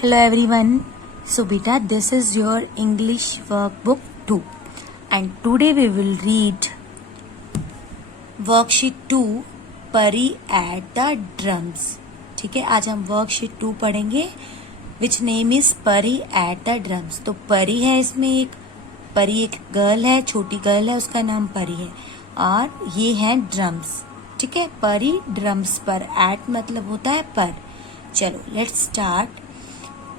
Hello everyone. So beta, this is your English workbook 2 and today we will read worksheet 2 परी at the drums. ठीक है, आज हम worksheet 2 पढ़ेंगे which name is परी at the drums. तो परी है, इसमें एक परी एक गर्ल है, छोटी गर्ल है, उसका नाम परी है और ये है ड्रम्स. ठीक है, परी ड्रम्स पर, एट मतलब होता है पर. चलो let's start.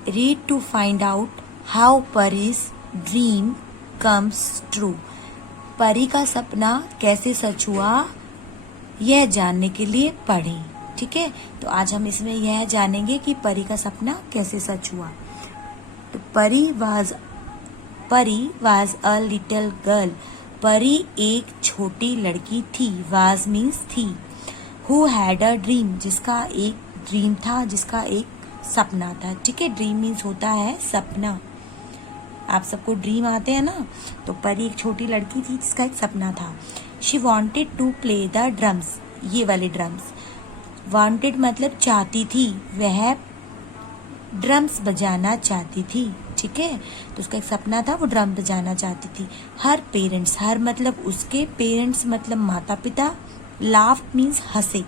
Read to find out how Pari's dream comes true. परी का सपना कैसे सच हुआ, यह जानने के लिए पढ़ें. ठीक है, तो आज हम इसमें यह जानेंगे कि परी का सपना कैसे सच हुआ. तो परी was a little girl. परी एक छोटी लड़की थी. was means थी. Who had a dream, जिसका एक ड्रीम था, जिसका एक सपना था. ठीक है, ड्रीम मीन्स होता है सपना. आप सबको ड्रीम आते हैं ना. तो परी एक छोटी लड़की थी जिसका एक सपना था. She wanted to play the drums, ये वाले ड्रम्स. वॉन्टेड मतलब चाहती थी, वह ड्रम्स बजाना चाहती थी. ठीक है, तो उसका एक सपना था, वो ड्रम बजाना चाहती थी. हर पेरेंट्स, हर मतलब उसके, पेरेंट्स मतलब माता पिता. लाफ्ड मीन्स हंसे,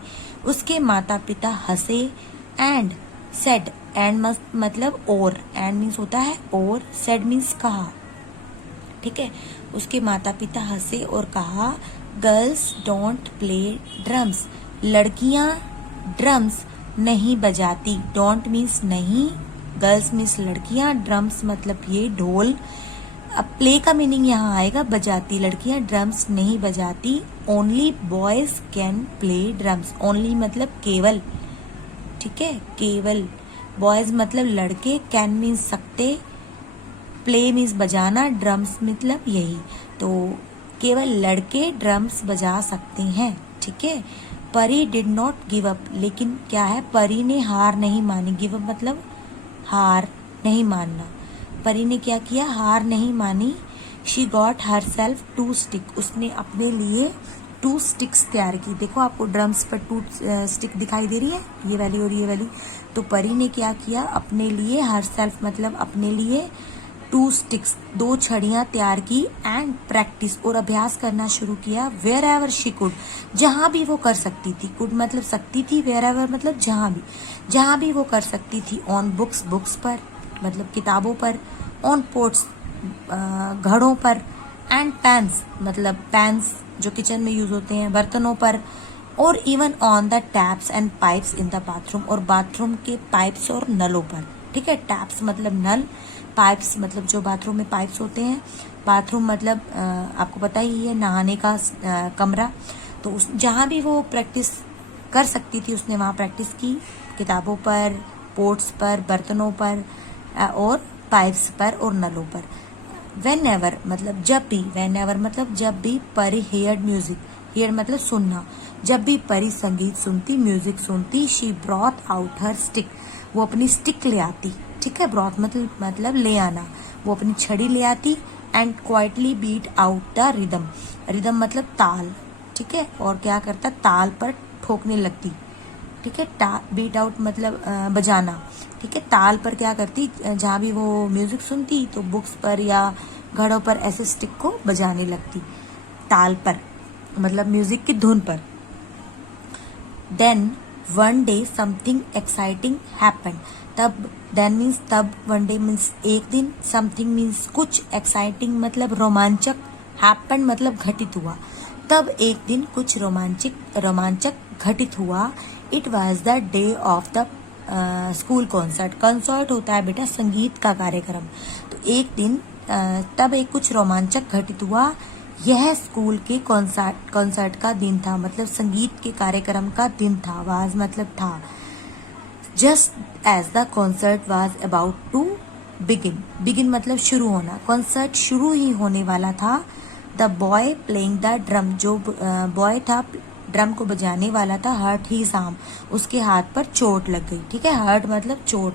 उसके माता पिता हंसे. एंड सेड, एंड मतलब और, एंड मीन्स होता है और, सेड मीन्स कहा. ठीक है, उसके माता पिता हंसे और कहा गर्ल्स डोंट प्ले ड्रम्स, लड़कियां ड्रम्स नहीं बजाती. डोंट मीन्स नहीं, गर्ल्स मीन्स लड़कियां, ड्रम्स मतलब ये ढोल. अब प्ले का मीनिंग यहाँ आएगा बजाती. लड़कियां ड्रम्स नहीं बजाती. Only boys can play drums, only मतलब केवल. ठीक है, केवल. बॉयज मतलब लड़के, कैन मीन्स सकते, प्ले मीन्स बजाना, ड्रम्स मतलब यही. तो केवल लड़के ड्रम्स बजा सकते हैं. ठीक है, परी डिड नॉट गिव अप, लेकिन क्या है, परी ने हार नहीं मानी. गिव अप मतलब हार नहीं मानना. परी ने क्या किया, हार नहीं मानी. She got her self 2 stick, उसने अपने लिए 2 स्टिक्स तैयार की. देखो आपको ड्रम्स पर 2 स्टिक दिखाई दे रही है, ये वाली और ये वाली. तो परी ने क्या किया, अपने लिए, हर सेल्फ मतलब अपने लिए 2 स्टिक्स, 2 छड़ियां तैयार की. एंड प्रैक्टिस, और अभ्यास करना शुरू किया. वेयर एवर शी कुड, जहां भी वो कर सकती थी. कुड मतलब सकती थी, वेयर एवर मतलब जहां भी वो कर सकती थी. ऑन बुक्स, बुक्स पर मतलब किताबों पर. ऑन पोट्स, घड़ों पर. एंड पैंस मतलब पैंस जो किचन में यूज होते हैं, बर्तनों पर. और even on the taps and pipes in the bathroom, और बाथरूम के पाइप्स और नलों पर. ठीक है, टैप्स मतलब नल, पाइप्स मतलब जो बाथरूम में पाइप्स होते हैं. बाथरूम मतलब आपको पता ही है, नहाने का कमरा. तो जहां भी वो प्रैक्टिस कर सकती थी उसने वहां प्रैक्टिस की. किताबों पर, पोट्स पर, बर्तनों पर और पाइप्स पर और नलों पर. वेन एवर मतलब जब भी, वेन एवर मतलब जब भी परी हेयर्ड म्यूजिक, हेयर मतलब सुनना, जब भी परी संगीत सुनती, म्यूजिक सुनती. She brought out her stick, वो अपनी स्टिक ले आती. ठीक है, ब्रॉट मतलब ले आना, वो अपनी छड़ी ले आती. And quietly beat out the rhythm, rhythm मतलब ताल. ठीक है, और क्या करता, ताल पर ठोकने लगती. ठीक है, बीट आउट मतलब बजाना. ठीक है, ताल पर क्या करती, जहां भी वो म्यूजिक सुनती तो बुक्स पर या घड़ों पर ऐसे स्टिक को बजाने लगती. ताल पर मतलब म्यूजिक की धुन पर. Then one day something exciting happened. तब, देन मीन्स तब, वन डे मीन्स एक दिन, समथिंग मीन्स कुछ, एक्साइटिंग मतलब रोमांचक, हैपेंड मतलब घटित हुआ. तब एक दिन कुछ रोमांचक घटित हुआ. It was the day of the school concert. Concert होता है बेटा संगीत का कार्यक्रम. तो एक दिन तब एक कुछ रोमांचक घटित हुआ. यह स्कूल के कॉन्सर्ट का दिन था, मतलब संगीत के कार्यक्रम का दिन था. वाज मतलब था. Just as the concert was about to begin, begin मतलब शुरू होना. कॉन्सर्ट शुरू ही होने वाला था. The boy playing the drum, जो बॉय था ड्रम को बजाने वाला था. हर्ट हिज आर्म, उसके हाथ पर चोट लग गई. ठीक है, हर्ट मतलब चोट,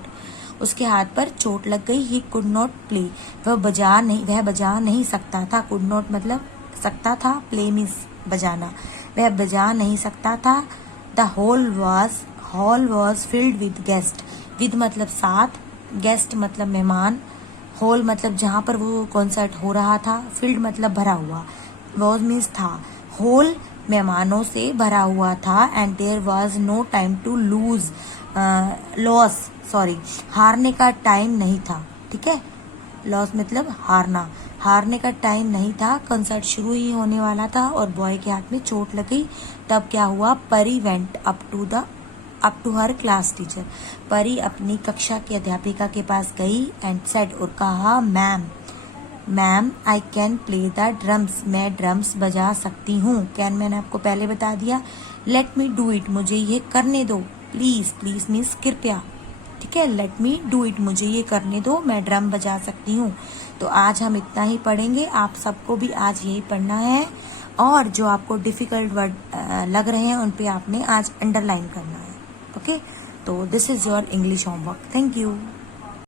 उसके हाथ पर चोट लग गई. ही कुड नॉट प्ले, वह बजा नहीं सकता था. कुड नॉट मतलब सकता था, प्ले मीन्स बजाना, वह बजा नहीं सकता था. The hall was filled with guest, with मतलब साथ, गेस्ट मतलब मेहमान, होल मतलब जहाँ पर वो कॉन्सर्ट हो रहा था, फिल्ड मतलब भरा हुआ, वॉज मीन्स था, होल मेहमानों से भरा हुआ था, and there was no time to lose loss, sorry हारने का टाइम नहीं था, ठीक है, लॉस मतलब हारना, हारने का टाइम नहीं था, कंसर्ट शुरू ही होने वाला था और बॉय के हाथ में चोट लग गई। तब क्या हुआ, Pari went up to her class teacher, Pari अपनी कक्षा की अध्यापिका के पास गई एंड सेड और कहा, ma'am I can play the drums, मैं ड्रम्स बजा सकती हूँ। कैन मैंने आपको पहले बता दिया, लेट मी डू इट, मुझे ये करने दो, प्लीज, प्लीज मीन्स कृपया, ठीक है, लेट मी डू इट, मुझे ये करने दो, मैं ड्रम बजा सकती हूँ। तो आज हम इतना ही पढ़ेंगे, आप सबको भी आज यही पढ़ना है, और जो आपको डिफिकल्ट वर्ड लग रहे हैं उन पे आपने आज अंडरलाइन करना है, ओके। तो this is your English homework, thank you.